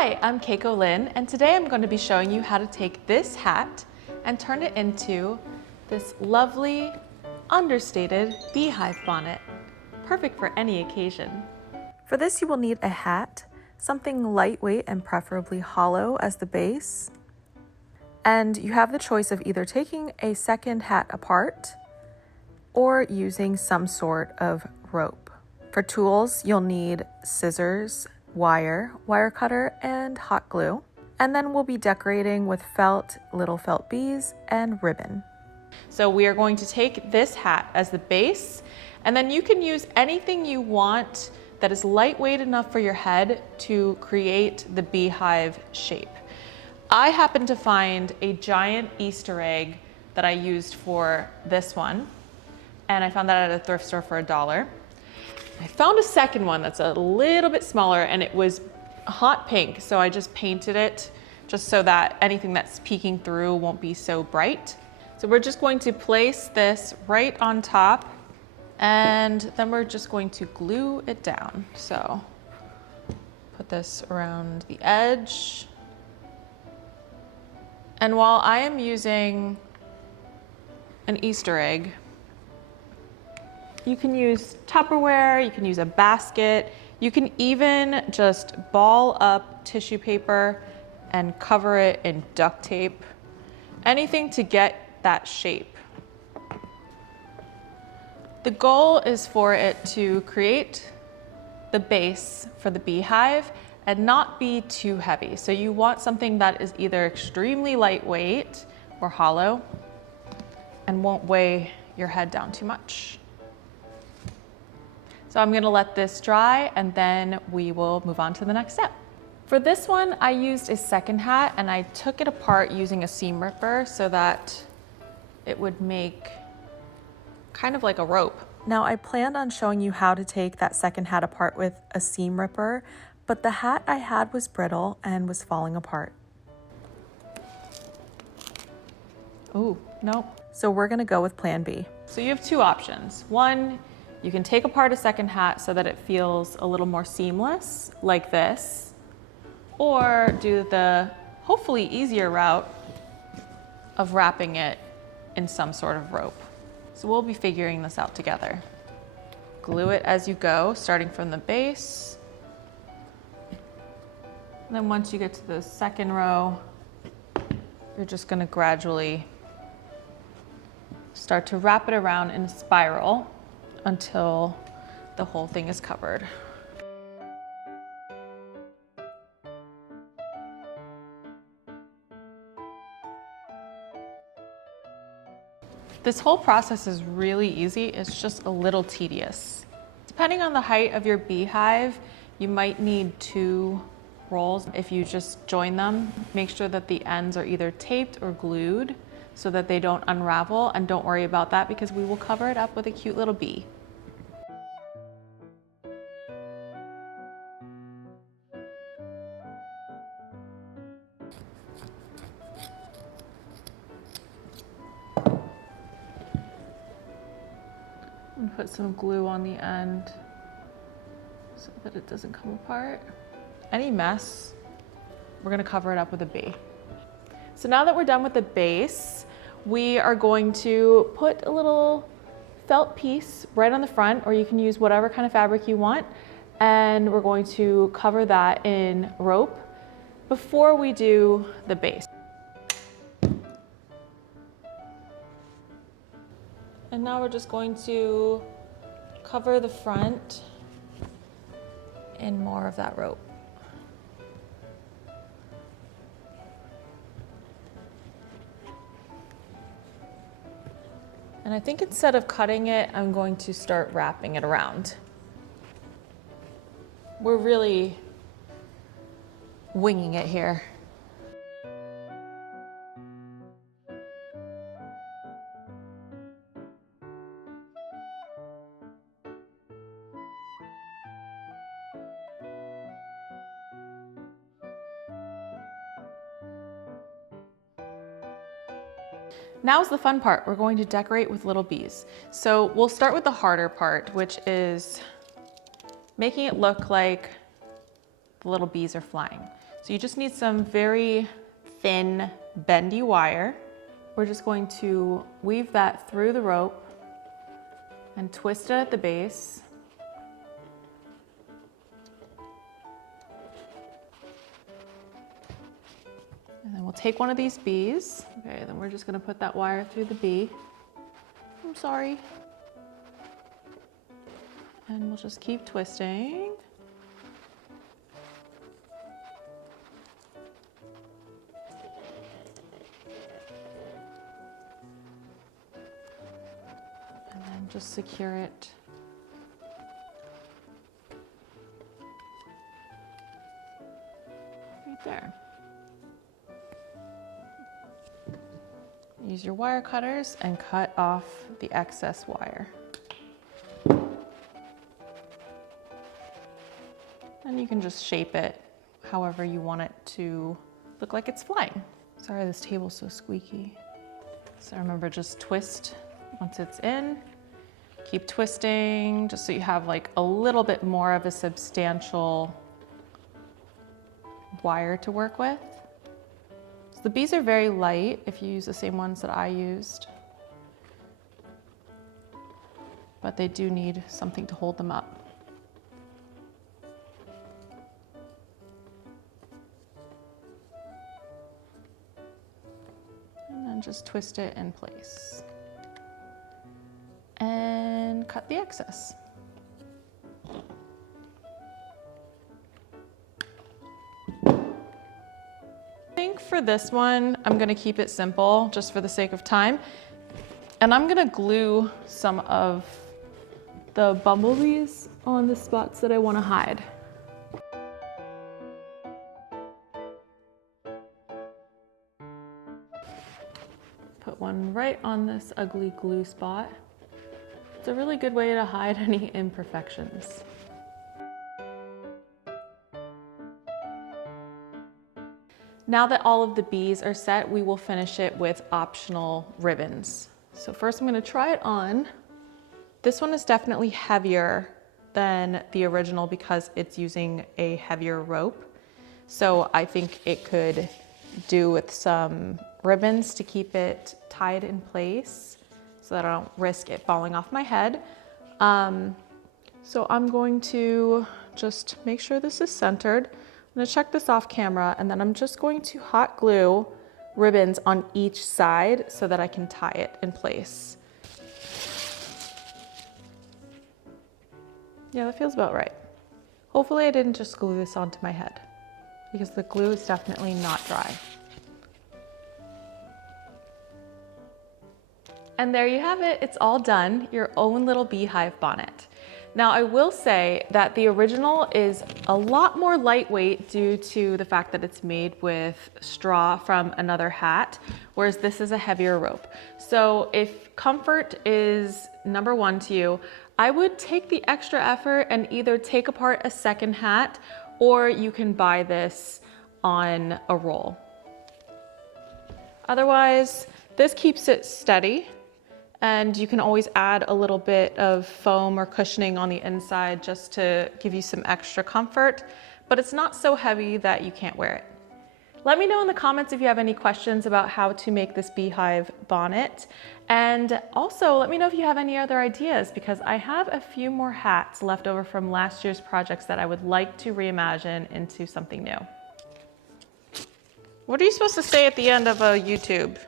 Hi, I'm Keiko Lynn, and today I'm going to be showing you how to take this hat and turn it into this lovely, understated beehive bonnet, perfect for any occasion. For this, you will need a hat, something lightweight and preferably hollow as the base, and you have the choice of either taking a second hat apart or using some sort of rope. For tools, you'll need scissors, wire cutter, and hot glue. And then we'll be decorating with felt, little felt bees, and ribbon. So we are going to take this hat as the base, and then you can use anything you want that is lightweight enough for your head to create the beehive shape. I happened to find a giant Easter egg that I used for this one, and I found that at a thrift store for $1. I found a second one that's a little bit smaller, and it was hot pink, so I just painted it just so that anything that's peeking through won't be so bright. So we're just going to place this right on top, and then we're just going to glue it down. So put this around the edge. And while I am using an Easter egg, you can use Tupperware, you can use a basket, you can even just ball up tissue paper and cover it in duct tape, anything to get that shape. The goal is for it to create the base for the beehive and not be too heavy. So you want something that is either extremely lightweight or hollow and won't weigh your head down too much. So I'm gonna let this dry, and then we will move on to the next step. For this one, I used a second hat, and I took it apart using a seam ripper so that it would make kind of like a rope. Now, I planned on showing you how to take that second hat apart with a seam ripper, but the hat I had was brittle and was falling apart. Oh, no. So we're gonna go with plan B. So you have two options. One, you can take apart a second hat so that it feels a little more seamless, like this, or do the hopefully easier route of wrapping it in some sort of rope. So we'll be figuring this out together. Glue it as you go, starting from the base. And then once you get to the second row, you're just gonna gradually start to wrap it around in a spiral until the whole thing is covered. This whole process is really easy, it's just a little tedious. Depending on the height of your beehive, you might need 2 rolls. If you just join them, make sure that the ends are either taped or glued so that they don't unravel, and don't worry about that because we will cover it up with a cute little bee. And put some glue on the end so that it doesn't come apart. Any mess, we're gonna cover it up with a bee. So now that we're done with the base, we are going to put a little felt piece right on the front, or you can use whatever kind of fabric you want, and we're going to cover that in rope before we do the base. And now we're just going to cover the front in more of that rope. And I think instead of cutting it, I'm going to start wrapping it around. We're really winging it here. Now's the fun part. We're going to decorate with little bees. So we'll start with the harder part, which is making it look like the little bees are flying. So you just need some very thin, bendy wire. We're just going to weave that through the rope and twist it at the base. And then we'll take one of these bees. Okay, then we're just gonna put that wire through the bee. I'm sorry. And we'll just keep twisting. And then just secure it. Right there. Use your wire cutters and cut off the excess wire. And you can just shape it however you want it to look like it's flying. Sorry, this table's so squeaky. So remember, just twist once it's in. Keep twisting just so you have like a little bit more of a substantial wire to work with. So the bees are very light if you use the same ones that I used, but they do need something to hold them up. And then just twist it in place and cut the excess. I think for this one, I'm gonna keep it simple just for the sake of time. And I'm gonna glue some of the bumblebees on the spots that I wanna hide. Put one right on this ugly glue spot. It's a really good way to hide any imperfections. Now that all of the bees are set, we will finish it with optional ribbons. So first I'm gonna try it on. This one is definitely heavier than the original because it's using a heavier rope. So I think it could do with some ribbons to keep it tied in place so that I don't risk it falling off my head. So I'm going to just make sure this is centered. I'm gonna check this off camera, and then I'm just going to hot glue ribbons on each side so that I can tie it in place. Yeah, that feels about right. Hopefully I didn't just glue this onto my head because the glue is definitely not dry. And there you have it, it's all done, your own little beehive bonnet. Now I will say that the original is a lot more lightweight due to the fact that it's made with straw from another hat, whereas this is a heavier rope. So if comfort is number one to you, I would take the extra effort and either take apart a second hat, or you can buy this on a roll. Otherwise, this keeps it steady. And you can always add a little bit of foam or cushioning on the inside just to give you some extra comfort, but it's not so heavy that you can't wear it. Let me know in the comments if you have any questions about how to make this beehive bonnet. And also let me know if you have any other ideas, because I have a few more hats left over from last year's projects that I would like to reimagine into something new. What are you supposed to say at the end of a YouTube?